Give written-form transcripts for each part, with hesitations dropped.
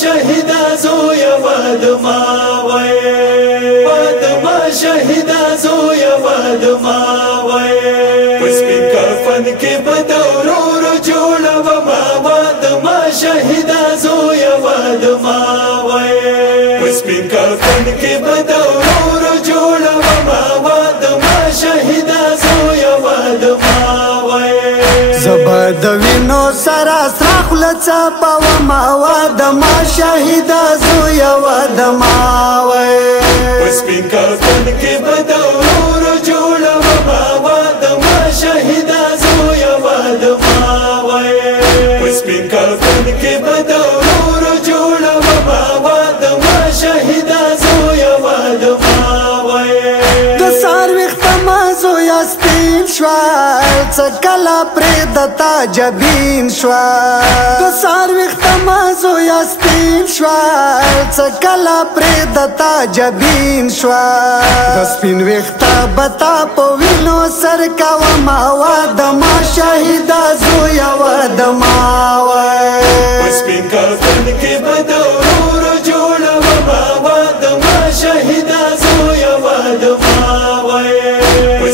شهیدا زویا ودما وای ودما شهیدا زویا ودما وای پسپین کفن کې بدورور جوړوما ودما شهیدا زویا ودما وای پسپین کفن کې بدورور جوړوما ودما شهیدا زویا ودما وای زبد وینو سرا سراخل چپاو ما ودما شهیدا زویا ودما وای پسپین کفن کې بدورور جوړوما ودما شهیدا زویا ودما وای پسپین کفن کې بدورور جوړوما ودما شهیدا زویا ودما وای د سار وختما زویا سپین شوال څکلا پردتا جبین شوال د سار وختما زویا سپین شوال څکلا پردتا جبین شوال د سپین وختا بتا په وینو سر کا و ما ودما شهیدا زویا ودما وای سپین کفن کې بدورور جوړوما ودما شهیدا زویا ودما وای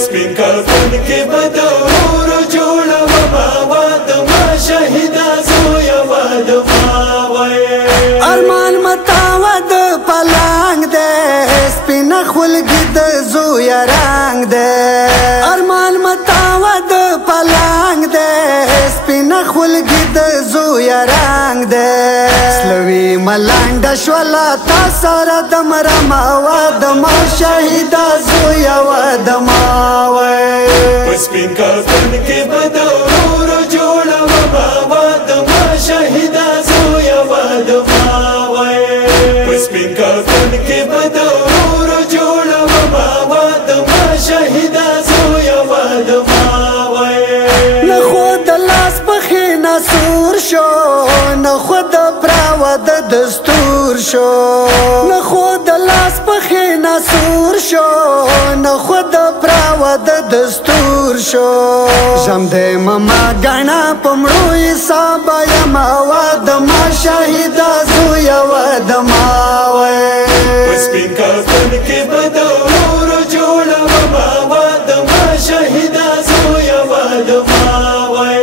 سپین کفن کې بدورور جوړوما ودما شهیدا زویا ودما وای ارمان متا ود پلنګ دې سپین خلګي د زویا رنگ دې ارمان متا ود پلنګ دې سپین خلګي د زویا رنگ دې سلوي ملنډ شولا تا سره د مرما ودما شهیدا زویا ودما وای سپین کفن کې بدورور جوړوما ودما شهیدا زویا ودما وای سپین کفن کې بدورور جوړوما ودما شهیدا زویا ودما وای نه خود لاس پخې نسور شو نه خود پراو د دستور شو نه خود لاس پخې نسور شو نه خود پراو د دستور شو جام دې مما غنا پمړو حساب یم ودما شهیدا زویا ودما وای سپین کفن کې بدورور جوړوما ودما شهیدا زویا ودما وای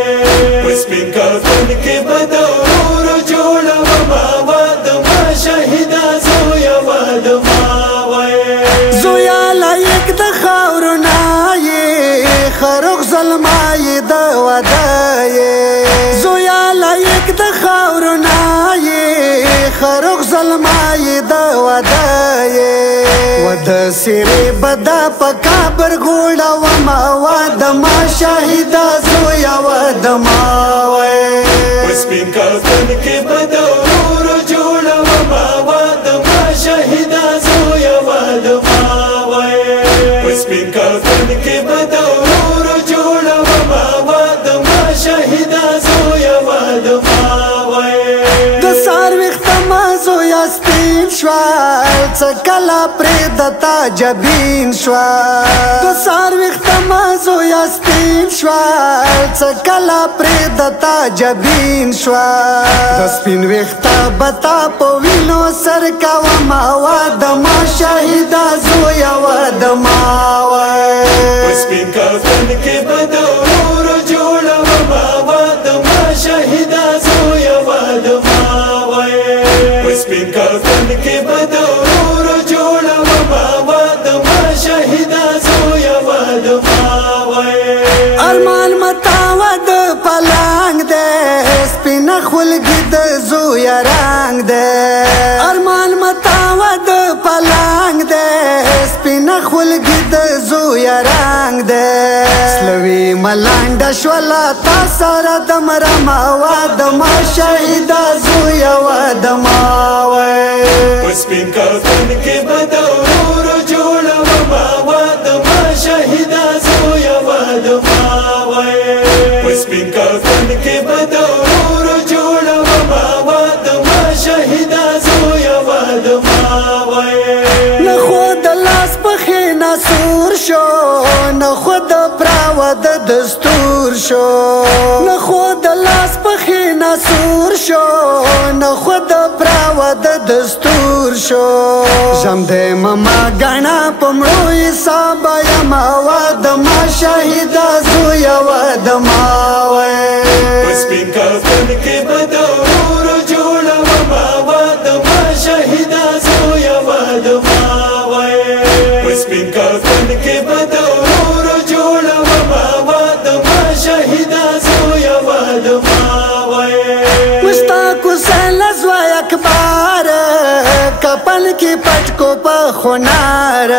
سپین کفن کې بدورور جوړوما ودما شهیدا زویا ودما وای زویا لایق د خاورو نای خروغ ظلمای د ودای زویا لایق د خاورو نای خروغ ظلمای د ودای ود سری بدا پکابر ګوړه و ما ودما شهیدا زویا ودما وای سپین کفن کې بدورور جوړوما ودما شهیدا زویا ودما وای سپین کفن کې بدورور جوړوما ودما شهیدا زویا ودما وای د سار وختما زویا سپین شوال څکلا پردتا جبین شوال د سار وختما زویا سپین شوال څکلا پردتا جبین شوال د سپین وختا بتا په وینو سر کا و ما ودما شهیدا زویا ودما وای سپین کفن کې بدورور جوړوما ودما شهیدا زویا ودما وای سپین کفن کې بدورور جوړوما ودما شهیدا زویا ودما وای ارمان متا ود پلنګ دې سپین خلګي د زویا رنگ دې ارمان متا ود پلنګ دې سپین خلګي د زویا رنگ دې سلوي ملنډ شولا تا سره د مرما ودما شهیدا زویا ودما وای سپین کفن کې بدورور جوړوما ودما شهیدا زویا ودما وای سپین کفن کې بدورور جوړوما ودما شهیدا زویا ودما وای نه خود لاس پخې نسور شو نه خود پراو د دستور شو نه خود لاس پخې نسور شو نه خود پراو دستور شو زم دې مما غنا پمړو حساب یما واد ما شهیدا زویا واد ما وې سپین کفن کې بدور جوړ ما واد ما شهیدا زویا واد ما وې سپین کفن کې بدور جوړ ما واد ما شهیدا زویا واد ما وې مستاق حسین زوی اکبر کپن کی پټ کو په خنار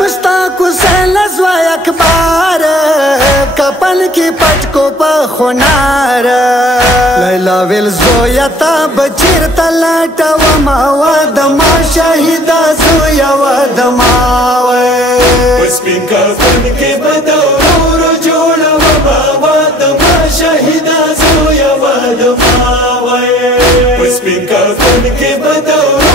مستاق حسین زوی اکبر کپن کی پټ کو په خنار لیلا ویل زویا تا بچیر تلاټ و ما ود ما شهیدا زویا ود ما سپین کفن کې بدور جوړ ما ود ما شهیدا زویا ود ما سپین کفن کې بدور